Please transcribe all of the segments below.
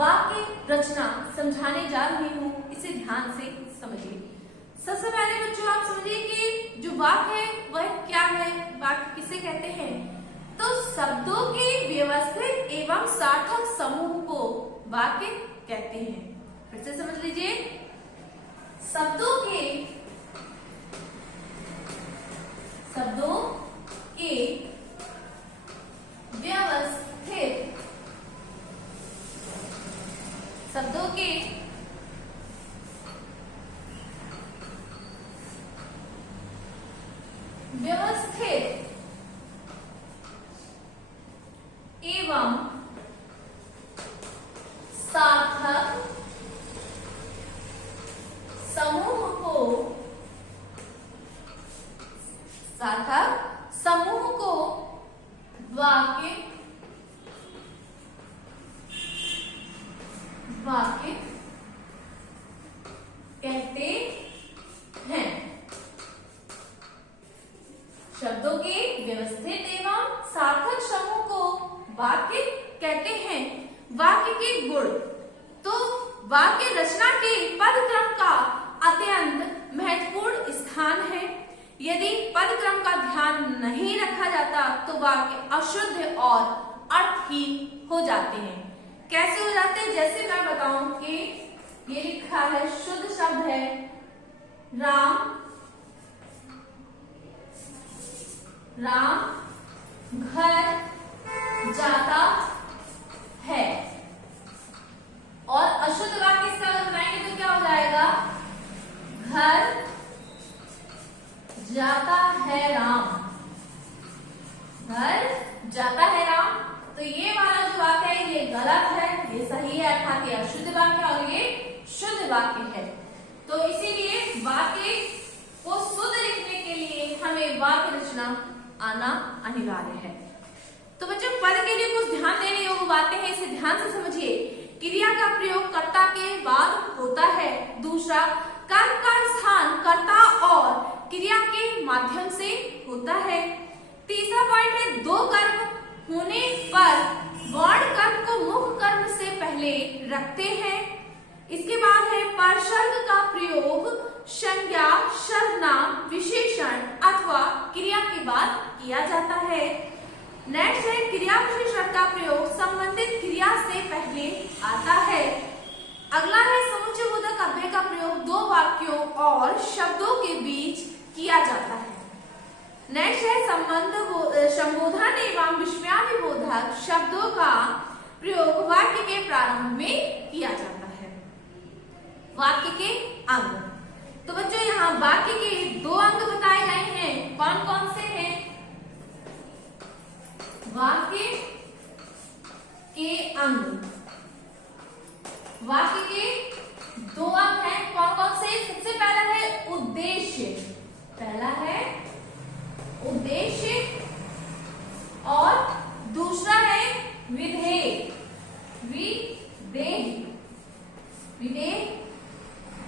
वाक्य रचना समझाने जा रही हूँ, इसे ध्यान से समझिए। सबसे पहले बच्चों आप समझिए कि जो वाक्य है वह क्या है, वाक्य किसे कहते हैं। तो शब्दों के व्यवस्थित एवं सार्थक समूह को वाक्य कहते हैं। फिर से समझ लीजिए, शब्दों के व्यवस्थित एवं सार्थक समूह को वाक्य कहते हैं। शब्दों के व्यवस्थित एवं सार्थक समूह को वाक्य कहते हैं। वाक्य के गुण, तो वाक्य रचना के पदक्रम का अत्यंत महत्वपूर्ण स्थान है। यदि पदक्रम का ध्यान नहीं रखा जाता तो वाक्य अशुद्ध और अर्थहीन हो जाते हैं। कैसे हो जाते हैं, जैसे मैं बताऊं कि ये लिखा है, शुद्ध शब्द है राम घर जाता है, और अशुद्ध वाक्य इसका अगर बनाएंगे तो क्या हो जाएगा, घर जाता है राम, घर जाता है राम। तो ये वाला जो वाक्य है ये गलत है, ये सही है, अर्थात ये अशुद्ध वाक्य और ये शुद्ध वाक्य है। तो इसीलिए वाक्य को शुद्ध लिखने के लिए हमें वाक्य रचना आना अनिवार्य है। तो बच्चों पद के लिए कुछ ध्यान देने योग्य बातें हैं, इसे ध्यान से समझिए। क्रिया का प्रयोग कर्ता के बाद होता है। दूसरा, कर्म का स्थान कर्ता और क्रिया के माध्यम से होता है। तीसरा पॉइंट है, दो कर्म होने पर गौण कर्म को मुख्य कर्म से पहले रखते हैं। इसके बाद है, परसर्ग का प्रयोग संज्ञा, सर्वनाम, विशेषण अथवा क्रिया के बाद किया जाता है। नेक्स्ट है, क्रिया विशेषण का प्रयोग संबंधित क्रिया से पहले आता है। अगला है, समुच्चयबोधक अव्यय का प्रयोग दो वाक्यों और शब्दों के बीच किया जाता है। नेक्स्ट है, संबोधन एवं विस्मयादिबोधक शब्दों का प्रयोग वाक्य के प्रारंभ में किया जाता है। वाक्य के अंग, तो बच्चों यहाँ वाक्य के दो अंग बताए गए हैं, कौन कौन से हैं। वाक्य के अंग, वाक्य के दो अंग हैं, कौन कौन से। सबसे पहला है उद्देश्य, पहला है उद्देश्य और दूसरा है विधेय।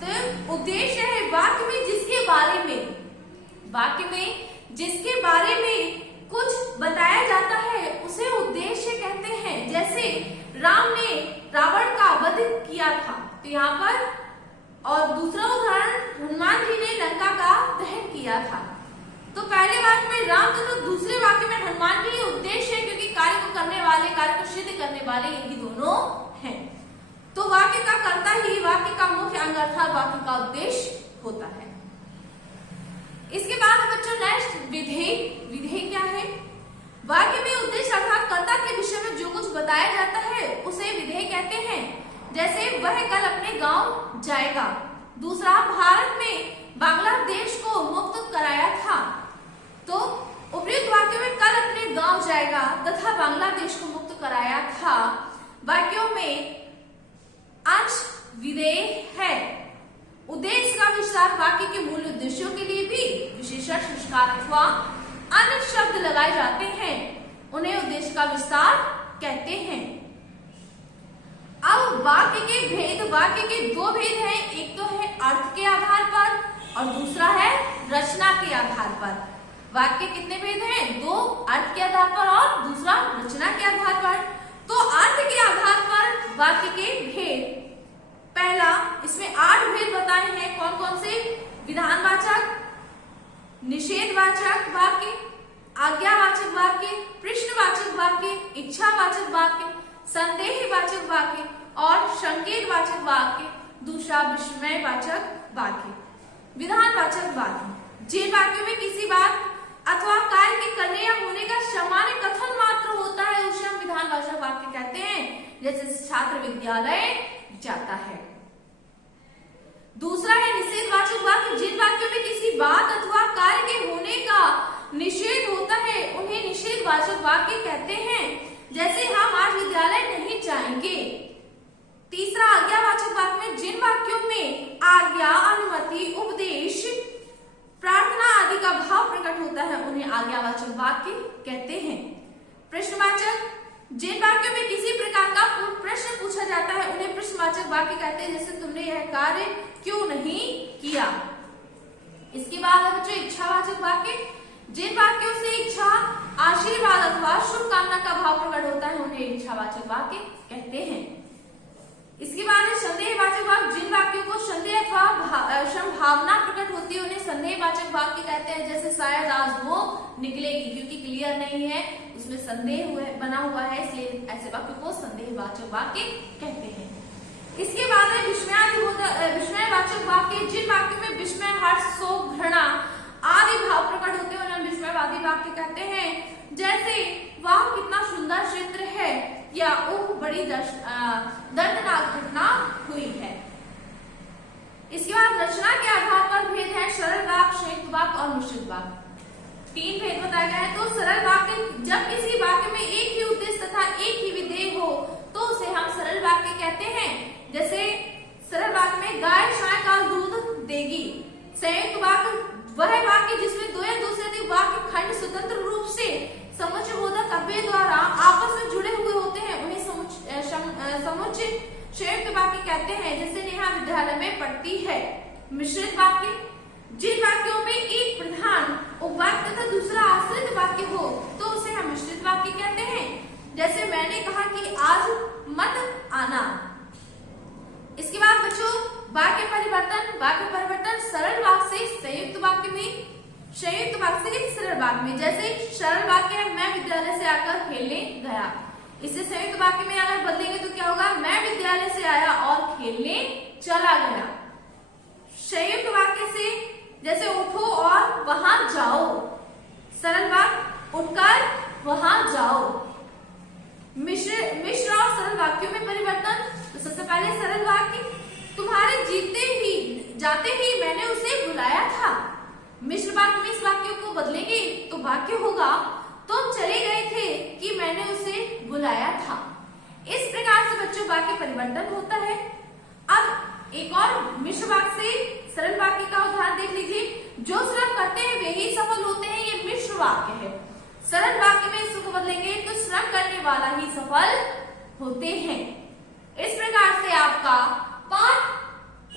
तो उद्देश्य है वाक्य में जिसके बारे में कुछ बताया जाता है उसे उद्देश्य कहते हैं। जैसे राम ने रावण का वध किया था, तो यहाँ पर, और दूसरा उदाहरण, हनुमान जी ने लंका का दहन किया था। तो पहले वाक्य में राम तो दूसरे वाक्य में हनुमान जी उद्देश्य है, क्योंकि कार्य को करने वाले, कार्य को सिद्ध करने वाले यही दोनों हैं। तो वाक्य का कर्ता ही वाक्य का मुख्य अंग अर्थात वाक्य का उद्देश्य होता है। इसके बाद बच्चों नेक्स्ट विधेय। विधेय क्या है, वाक्य में उद्देश्य अर्थात कर्ता के विषय में जो कुछ बताया जाता है उसे विधेय कहते हैं। जैसे वह कल अपने गांव जाएगा। दूसरा, भारत में बांग्लादेश को मुक्त कराया था। तो उपयुक्त वाक्य में कल अपने गांव जाएगा तथा बांग्लादेश को मुक्त कराया था वाक्यों में अंश विधेय है। उद्देश्य का विस्तार, वाक्य के मूल उद्देश्यों के लिए भी विशेषण, संस्कार अथवा अन्य शब्द लगाए जाते हैं, उन्हें उद्देश्य का विस्तार कहते हैं। अब वाक्य के भेद, वाक्य के दो भेद हैं, एक तो है अर्थ के आधार पर और दूसरा है रचना के आधार पर। वाक्य कितने भेद हैं, दो, अर्थ के आधार पर और दूसरा रचना के आधार पर। तो अर्थ के आधार पर वाक्य के इसमें 8 भेद बताए हैं। कौन कौन से? विधानवाचक, निषेधवाचक वाक्य, आज्ञावाचक वाक्य, प्रश्नवाचक वाक्य, इच्छावाचक वाक्य, संदेहवाचक वाक्य और संकेतवाचक वाक्य। दूसरा विस्मयवाचक वाक्य। विधानवाचक वाक्य जिन वाक्यों में किसी बात अथवा कार्य के करने या होने का सामान्य कथन मात्र होता है उसे हम विधानवाचक वाक्य कहते हैं। जैसे छात्र विद्यालय जाता है। दूसरा है निषेधवाचक वाक्य जिन वाक्यों में किसी बात अथवा कार्य के होने का निषेध होता है उन्हें निषेधवाचक वाक्य कहते हैं। जैसे हम आज विद्यालय नहीं जाएंगे। तीसरा आज्ञावाचक वाक्य में जिन वाक्यों में आज्ञा, अनुमति, उपदेश, प्रार्थना आदि का भाव प्रकट होता है उन्हें आज्ञावाचक वाक्य कहते हैं। प्रश्नवाचक जिन वाक्यों में किसी प्रकार का प्रश्न पूछा जाता है उन्हें प्रश्नवाचक वाक्य कहते हैं। जैसे तुमने यह कार्य क्यों नहीं किया। इसके बाद है बच्चों इच्छावाचक वाक्य जिन वाक्यों से इच्छा, आशीर्वाद अथवा शुभकामना का भाव प्रकट होता है उन्हें इच्छावाचक वाक्य कहते हैं। इसके बाद है संदेहवाचक वाक्य जिन वाक्यों को संदेह अथवा संभावना प्रकट होती है उन्हें संदेहवाचक वाक्य कहते हैं। जैसे शायद आज वो निकलेगी, क्योंकि क्लियर नहीं है उसमें संदेह बना हुआ है, इसलिए ऐसे वाक्यों को संदेहवाचक वाक्य कहते हैं। इसके बाद है विस्मयवाचक वाक्य जिन वाक्यों में विस्मय, हर्ष, शोक, घृणा आदि भाव प्रकट होते हैं उन्हें विस्मयवादी वाक्य कहते हैं। जैसे वाह कितना सुंदर चित्र है या ओह बड़ी दर्दनाक घटना हुई है। इसके बाद रचना के आधार पर भेद है सरल वाक्य, संयुक्त वाक्य और मिश्रित वाक्य। 3 भेद बताया गया है। तो सरल वाक्य जब किसी वाक्य में एक ही उद्देश्य तथा एक ही विधेय हो तो उसे हम सरल वाक्य कहते हैं। जैसे सरल वाक्य में गाय सायंकाल दूध देगी। संयुक्त वाक्य वह वाक्य जिसमें दो या दो से अधिक वाक्य खंड स्वतंत्र रूप से समुच्चयबोधक अव्यय द्वारा आपस में जुड़े हुए होते हैं उन्हें समुच्चय संयुक्त वाक्य कहते हैं। जैसे नेहा विद्यालय में पढ़ती है। मिश्रित वाक्य जिन वाक्यों में एक प्रधान उपवाक्य तथा दूसरा आश्रित वाक्य हो तो उसे हम मिश्रित वाक्य कहते हैं। जैसे मैंने कहा कि आज मत आना। इसके बाद बच्चों वाक्य परिवर्तन सरल वाक्य से संयुक्त वाक्य में, संयुक्त वाक्य से सरल वाक्य में। जैसे सरल वाक्य है मैं विद्यालय से आकर खेलने गया। इसे संयुक्त वाक्य में अगर बदलेंगे तो क्या होगा? मैं विद्यालय से आया और खेलने चला गया। संयुक्त वाक्य से जैसे उठो और वहां जाओ। सरल वाक्य उठकर वहां जाओ। मिश्र और सरल वाक्यों में परिवर्तन। तो सबसे पहले सरल वाक्य तुम्हारे जाते ही मैंने उसे बुलाया था। मिश्र वाक्य में इस वाक्य को बदलेंगे तो वाक्य होगा तुम चले गए थे कि मैंने उसे बुलाया था। इस प्रकार से बच्चों वाक्य परिवर्तन होता है। अब एक और मिश्र वाक्य से सरल वाक्य का उदाहरण देख लीजिए। जो श्रम करते हैं वे ही सफल होते हैं, ये मिश्र वाक्य है। सरल वाक्य में इसको बदलेंगे तो श्रम करने वाला ही सफल होते हैं। इस प्रकार से आपका पाठ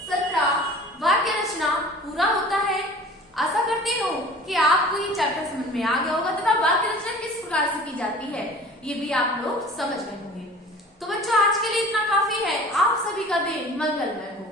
17 वाक्य रचना पूरा होता है। आशा करती हूँ कि आपको ये चैप्टर समझ में आ गया होगा तथा वाक्य रचना किस प्रकार से की जाती है ये भी आप लोग समझ गए होंगे। तो बच्चों आज के लिए इतना काफी है। आप सभी का दिन मंगलमय हो।